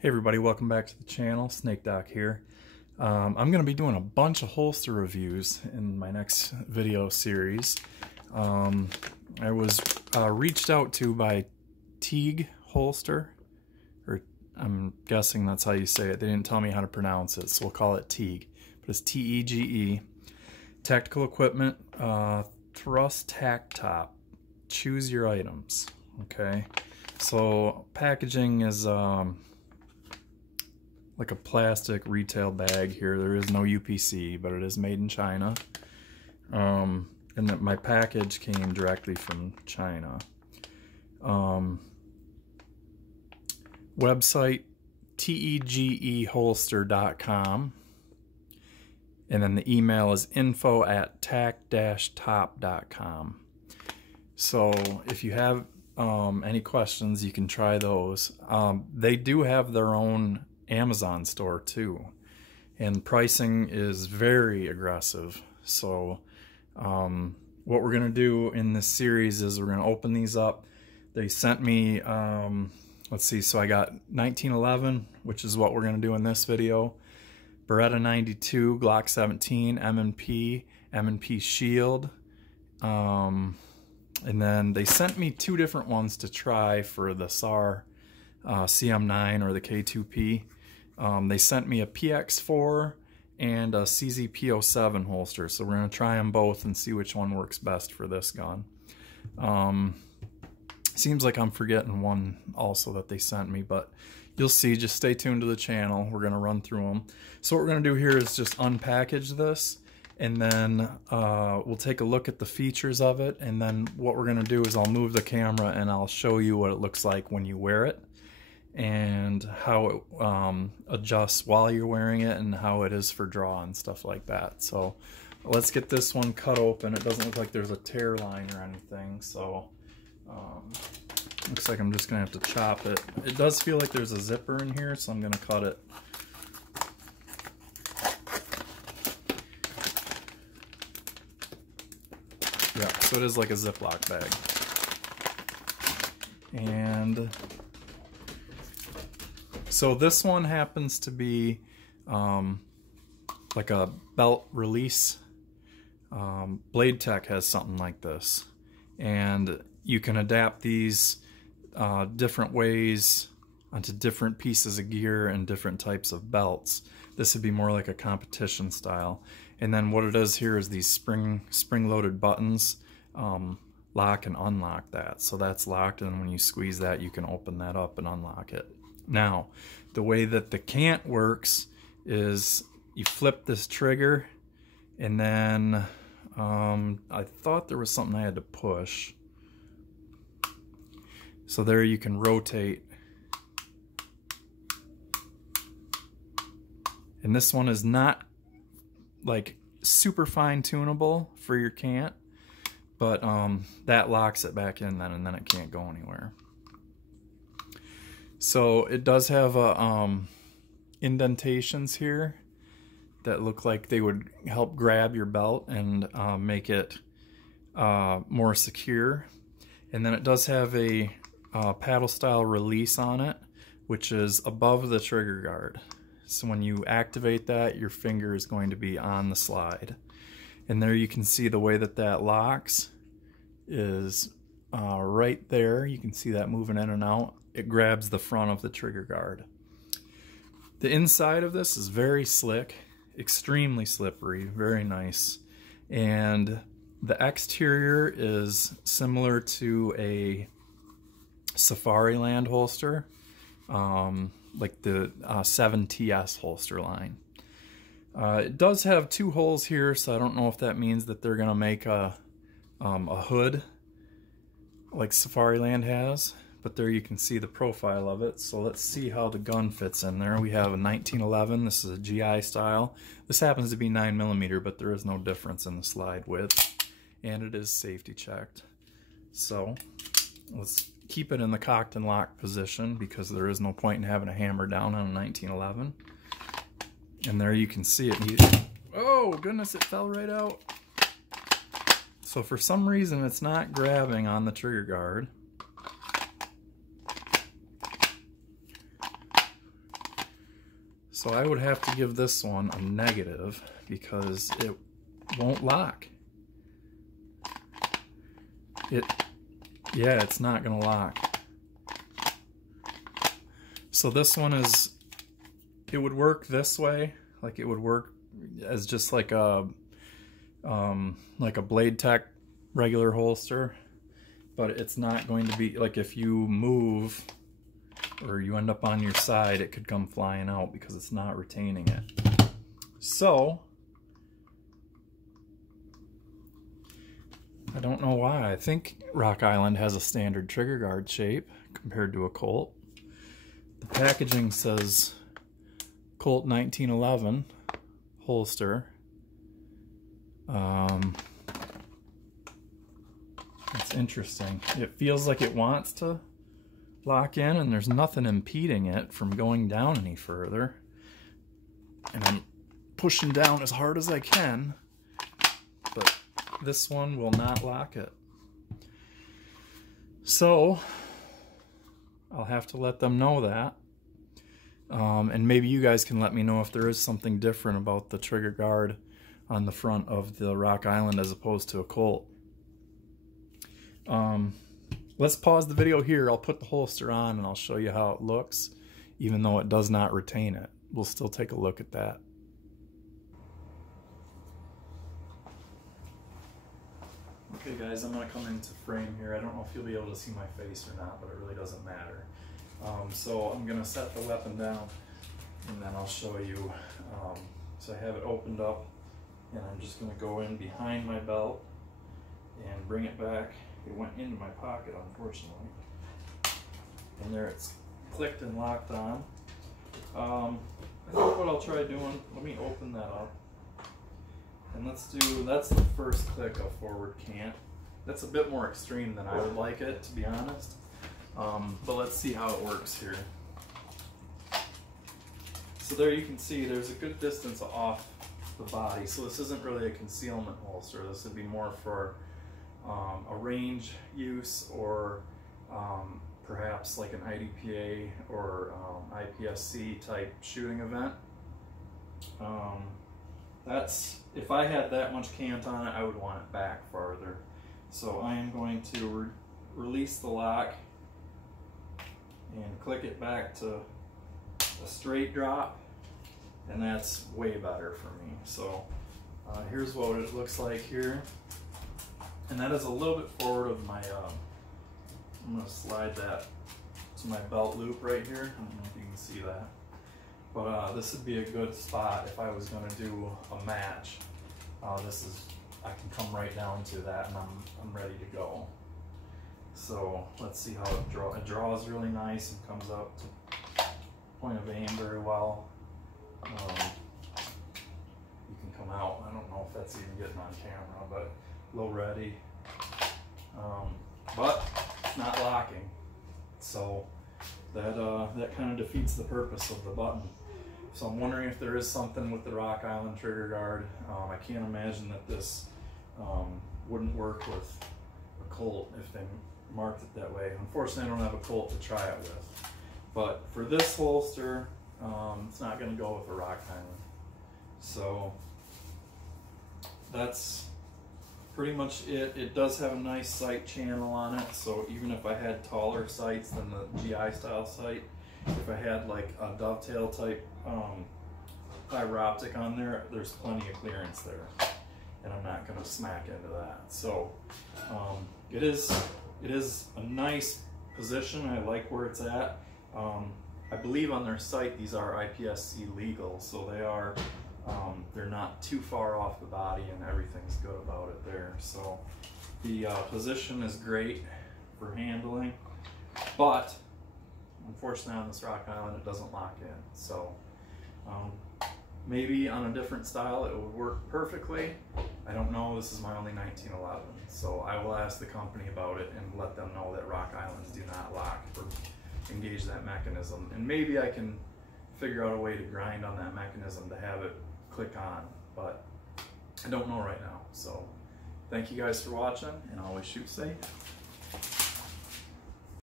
Hey everybody, welcome back to the channel. Snake Doc here. I'm going to be doing a bunch of holster reviews in my next video series. I was reached out to by TEGE Holster, or I'm guessing that's how you say it. They didn't tell me how to pronounce it, so we'll call it TEGE. But it's T-E-G-E. Tactical equipment, thrust tack top. Choose your items. Okay, so packaging is like a plastic retail bag here. There is no UPC, but it is made in China. And that my package came directly from China. Website tegeholster.com. And then the email is info@tac-top.com. So if you have any questions, you can try those. They do have their own Amazon store too, and pricing is very aggressive. So what we're gonna do in this series is we're gonna open these up. They sent me let's see, so I got 1911, which is what we're gonna do in this video, Beretta 92, Glock 17, M&P Shield, and then they sent me two different ones to try for the SAR CM9 or the K2P. They sent me a PX4 and a CZP07 holster, so we're going to try them both and see which one works best for this gun. Seems like I'm forgetting one also that they sent me, but you'll see. Just stay tuned to the channel. We're going to run through them. So what we're going to do here is just unpackage this, and then we'll take a look at the features of it, and then what we're going to do is I'll move the camera and I'll show you what it looks like when you wear it, and how it adjusts while you're wearing it, and how it is for draw and stuff like that. So let's get this one cut open. It doesn't look like there's a tear line or anything, so looks like I'm just gonna have to chop it. It does feel like there's a zipper in here, so I'm gonna cut it. Yeah, so it is like a Ziploc bag. And so this one happens to be like a belt release. Blade Tech has something like this, and you can adapt these different ways onto different pieces of gear and different types of belts. This would be more like a competition style. And then what it is here is these spring-loaded buttons lock and unlock that. So that's locked, and when you squeeze that, you can open that up and unlock it. Now, the way that the cant works is you flip this trigger, and then I thought there was something I had to push. So there you can rotate. And this one is not like super fine tunable for your cant, but that locks it back in then, and then it can't go anywhere. So it does have indentations here that look like they would help grab your belt and make it more secure. And then it does have a paddle style release on it, which is above the trigger guard. So when you activate that, your finger is going to be on the slide. And there you can see the way that that locks is right there. You can see that moving in and out. It grabs the front of the trigger guard. The inside of this is very slick, extremely slippery, very nice. And the exterior is similar to a Safariland holster, like the 7TS holster line. It does have two holes here, so I don't know if that means that they're going to make a hood like Safariland has, but there you can see the profile of it. So let's see how the gun fits in there. We have a 1911. This is a GI style. This happens to be 9mm, but there is no difference in the slide width, and it is safety checked. So let's keep it in the cocked and locked position, because there is no point in having a hammer down on a 1911. And there you can see it. Oh goodness, it fell right out. So for some reason it's not grabbing on the trigger guard. So I would have to give this one a negative because it won't lock. Yeah, it's not gonna lock. So this one it would work this way, like it would work as just like a Blade Tech regular holster, but it's not going to be like if you move or you end up on your side, it could come flying out because it's not retaining it. So I don't know why. I think Rock Island has a standard trigger guard shape compared to a Colt. The packaging says Colt 1911 holster. It's interesting. It feels like it wants to lock in, and there's nothing impeding it from going down any further. And I'm pushing down as hard as I can, but this one will not lock it. So I'll have to let them know that. And maybe you guys can let me know if there is something different about the trigger guard on the front of the Rock Island as opposed to a Colt. Let's pause the video here. I'll put the holster on and I'll show you how it looks, even though it does not retain it. We'll still take a look at that. Okay guys, I'm going to come into frame here. I don't know if you'll be able to see my face or not, but it really doesn't matter. So I'm going to set the weapon down and then I'll show you. So I have it opened up and I'm just going to go in behind my belt and bring it back. It went into my pocket, unfortunately. And there it's clicked and locked on. I think what I'll try doing, let me open that up. And that's the first click of forward cant. That's a bit more extreme than I would like it, to be honest. But let's see how it works here. So there you can see there's a good distance off the body. So this isn't really a concealment holster. This would be more for a range use or perhaps like an IDPA or Ipsc type shooting event. If I had that much cant on it, I would want it back farther. So I am going to release the lock and click it back to a straight drop, and that's way better for me. So here's what it looks like here. And that is a little bit forward of my, I'm going to slide that to my belt loop right here. I don't know if you can see that. But this would be a good spot if I was going to do a match. I can come right down to that and I'm ready to go. So let's see how it draws. It draws really nice and comes up to point of aim very well. You can come out. I don't know if that's even getting on camera, but low ready, but it's not locking, so that kind of defeats the purpose of the button. So I'm wondering if there is something with the Rock Island trigger guard. I can't imagine that this wouldn't work with a Colt if they marked it that way. Unfortunately, I don't have a Colt to try it with, but for this holster, it's not going to go with a Rock Island. So that's pretty much it. It does have a nice sight channel on it, so even if I had taller sights than the GI style sight, if I had like a dovetail type fiber optic on there, there's plenty of clearance there, and I'm not going to smack into that. So it is a nice position. I like where it's at. I believe on their site these are Ipsc legal, so they are. They're not too far off the body and everything's good about it there. So the position is great for handling, but unfortunately on this Rock Island it doesn't lock in. So maybe on a different style it would work perfectly. I don't know, this is my only 1911. So I will ask the company about it and let them know that Rock Islands do not lock or engage that mechanism. And maybe I can figure out a way to grind on that mechanism to have it click on, but I don't know right now. So thank you guys for watching, and always shoot safe.